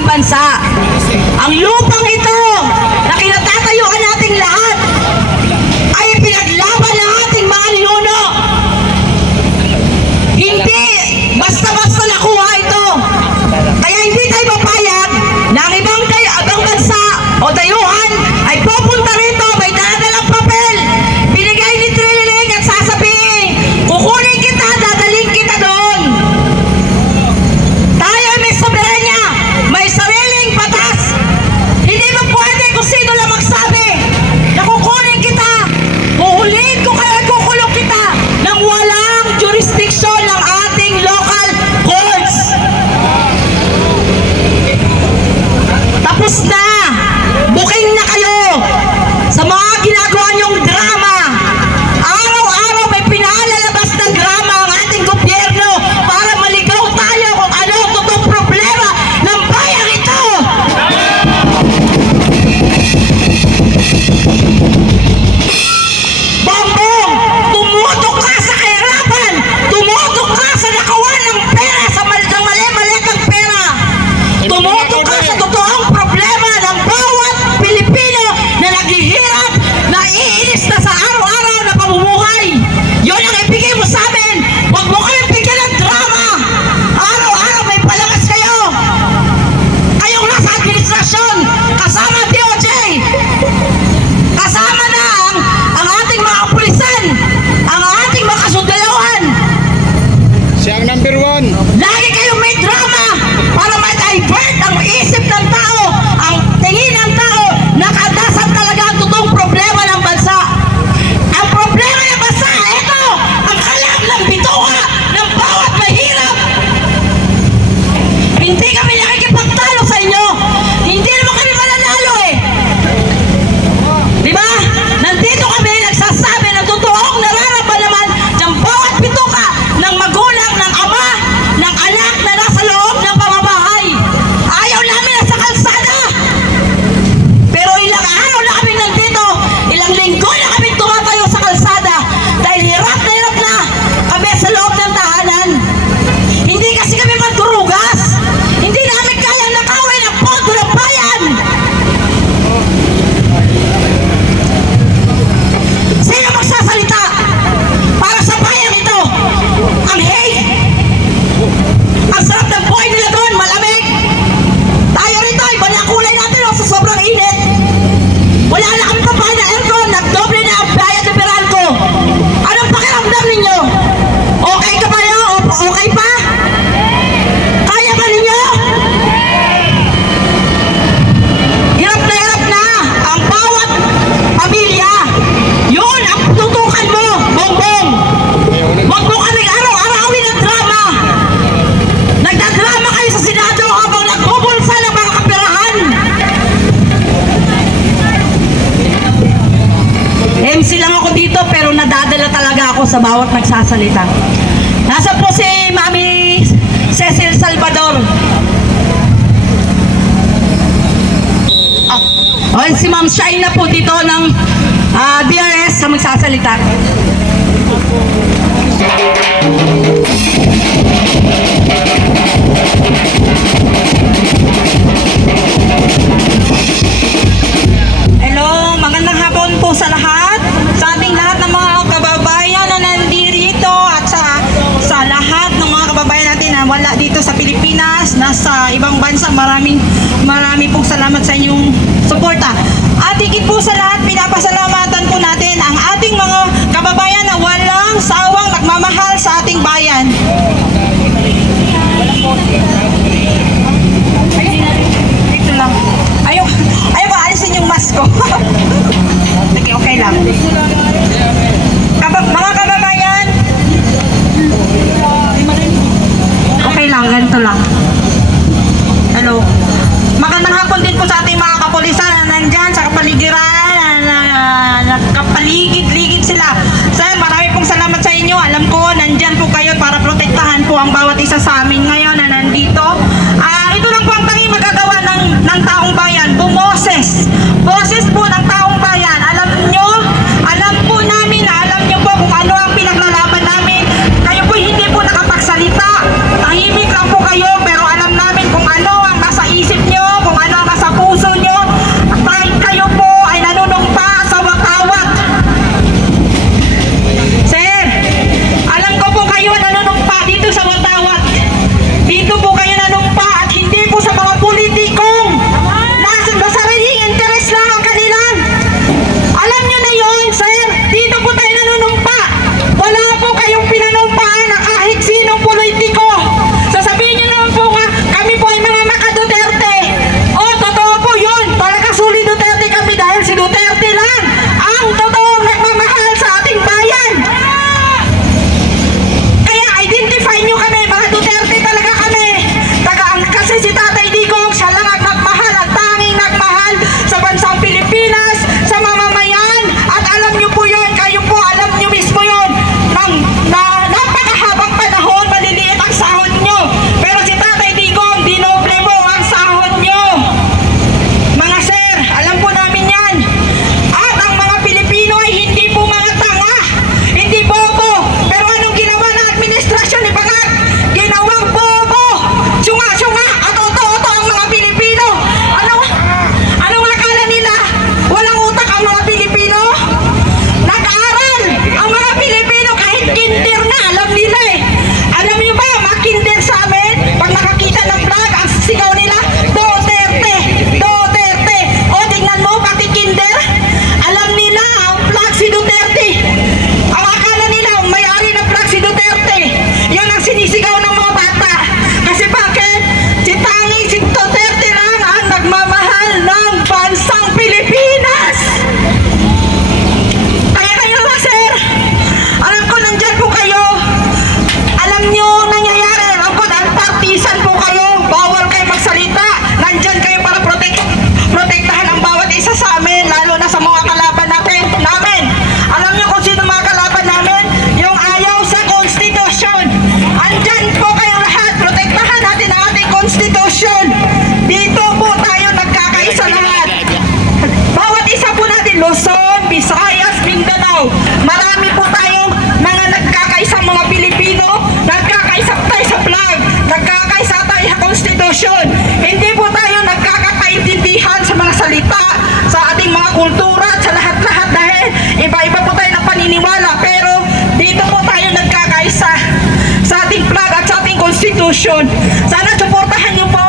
ating bansa. Ang lupang ito na kinatatayuan nating lahat ay pinaglaban ng ating mga ninuno. Hindi basta-basta nakuha ito. Kaya hindi tayo papayag na ang ibang bansa o dayuhan ay pupunta rito, may dadalang papel, binigay ni Trililing at sasabihin, kukunin kita, dadaling kita doon. Tayo may soberanya, may sariling batas. Hindi mo pwede kung sino lang magsabi na kukunin kita, kuhulihin ko kayo at kukulong kita nang walang jurisdiction ng ating local courts. Tapos na! Booking na kayo sa mga ginagawa niyong drama. Araw-araw may pinalalabas ng drama ang ating gobyerno para maligaw tayo kung ano ang totoong problema ng bayang ito. Bongbong, tumutok ka sa kahirapan, tumutok ka sa nakawan ng pera, sa mali-mali kang pera, tumutok ka sa totoong problema ng bawat Pilipino na naghihirap, na iinis na sa araw-araw na pamumuhay. Yun ang ibigay mo sa amin. Huwag mo kami bigyan ng drama. Araw-araw may palabas kayo. Kayong nasa administrasyon, kasama DOJ, kasama na ang ating mga pulisan, ang ating mga kasundalohan. Siya ang number 1. Lagi kayong may drama para ma-divert ang isip ng tao, ang tingin ng tao, nakadasan talaga ang totoong problema ng bansa. Ang problema ng bansa, ito, ang kalam ng bituka ng bawat mahirap. Hindi kami nakikipagtalo sa inyo. Hindi naman kami mananalo eh. Diba? Nandito kami nagsasabi ng totoong nararamdaman ng bawat bituka ng magulang, ng ama, ng anak na nasa loob ng pamamahay. Ayaw namin nasa kalsada. Pero ilang araw na kami nandito, ilang linggo na kami tumatayo sa kalsada dahil hirap na kami sa loob ng tahanan. Hindi kasi kami magdurugas. Hindi namin kaya nakawin ang pondo ng bayan. Sino magsasalita para sa bayan ito? Ang hate. Ang sarap ng buhay nila doon, malamig. Tayo rito, iba na ang kulay natin sa sobrang init. Wala na kami papahay na aircon, nagdoble na ang bayad ng Meralco. Anong pakiramdam ninyo? Okay ka ba nyo? Okay pa? Kaya ba ninyo? Hirap na ang bawat pamilya. Yun ang tutukan mo, Bongbong. Huwag mo kaming araw-arawin ng drama. Nagdadrama kayo sa Senado habang nagbubulsa ng mga kaperahan. MC lang ako dito pero nadadala talaga ako sa bawat nagsasalita. Nasa po si Mami Cecil Salvador. Si Ma'am Shine na po dito ng DRS sa magsasalita. Hello, magandang hapon po sa lahat. Sa ating lahat ng mga kababayan na nandito at sa lahat ng mga kababayan natin na wala dito sa Pilipinas, nasa ibang bansa, marami pong salamat sa inyong suporta. At higit po sa lahat, pinapasalamatan po natin ang ating mga kababayan na walang sawang nagmamahal sa ating bayan. Ito lang. Ayaw ko alisin yung mask ko. Sige, okay lang. Mga kababayan, okay lang, ganito lang. Hello. Magandang hapon din po sa ating mga kapulisan na nandyan sa kapaligiran, nagkapaligid-ligid sila. Sir, marami pong salamat sa inyo. Alam ko, nandyan po kayo para protektahan po ang bawat isa sa amin ngayon na nandito. Ito lang po ang tanging magagawa ng taong bayan, bumoses. Boses po ng taong bayan. Alam po namin na alam nyo po kung ano ang pinaglalaban namin. Kayo po hindi po nakapagsalita. Tahimik lang po kayo, pero alam namin kung ano ang nasa isip nyo. konstitusyon. Hindi po tayo nagkakaintindihan sa mga salita, sa ating mga kultura, at sa lahat-lahat dahil iba-iba po tayo ng paniniwala. Pero dito po tayo nagkakaisa sa ating flag at sa ating konstitusyon. Sana suportahan niyo po.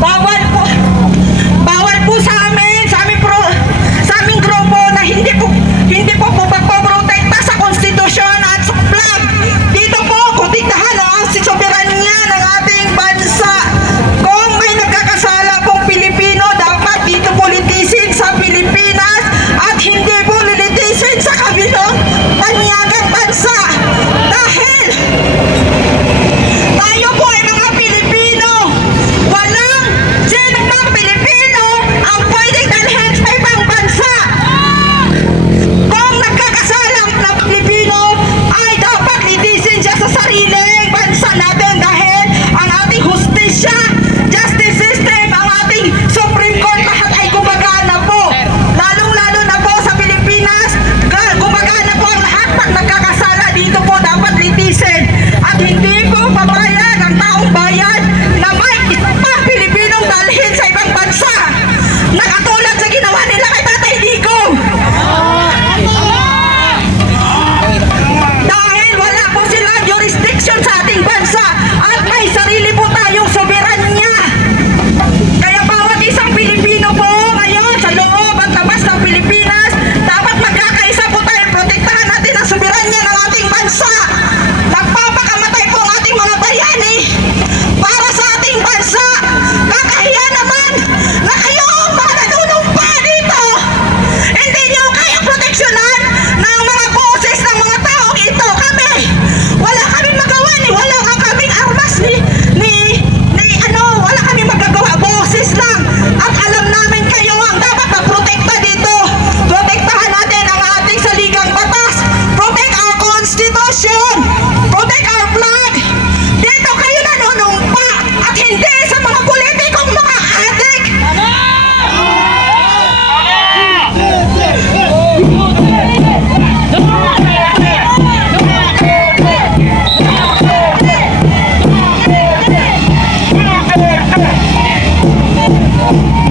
Bawal po sa aming grupo na hindi po pagpoprotekta sa konstitusyon at sa flag. Dito po, kung tignahan ang soberanya ng ating bansa. Kung may nagkakasala pong Pilipino, dapat dito po litisin sa Pilipinas at hindi po lilitisin sa kabilang banyagang bansa. Dahil tayo po ay mga Pilipino. Walang sinong mga Pilipino ang pwedeng dalhin sa ibang bansa. Kung nagkakasalang na Pilipino, ay dapat litisin siya sa sariling bansa natin dahil ang ating hustisya, justice system, ang ating Supreme Court, lahat ay gumagana po. Lalong-lalo na po sa Pilipinas, gumagana po ang lahat. Pag nagkakasala dito po dapat litisin. At hindi po papayag ang taong bayan na may isang pang Pilipinong dalhin sa ibang bansa na katulad sa ginawa nila kay Tatay Digong. Dahil wala po silang jurisdiction sa ating bansa at may sarili po tayong soberanya. Kaya bawat isang Pilipino po ngayon sa loob at labas ng Pilipinas, dapat magkakaisa po tayo. Protektahan natin ang soberanya ng ating bansa. Nagpapakamatay po ang ating mga bayani para sa ating bansa. Kakahiya naman na kayo mga nanunumpa dito. Hindi nyo kaya proteksyonan ng mga boses ng mga taong ito. Kami, wala kaming magawa ni wala ka kaming armas wala kaming magagawa. Boses lang. At alam namin kayo ang dapat na protekta dito. Protektahan natin ang ating saligang batas. Protect our constitution. Protect our flag. Dito kayo nanunumpa at hindi sa mga politikong mga adik. Thank you.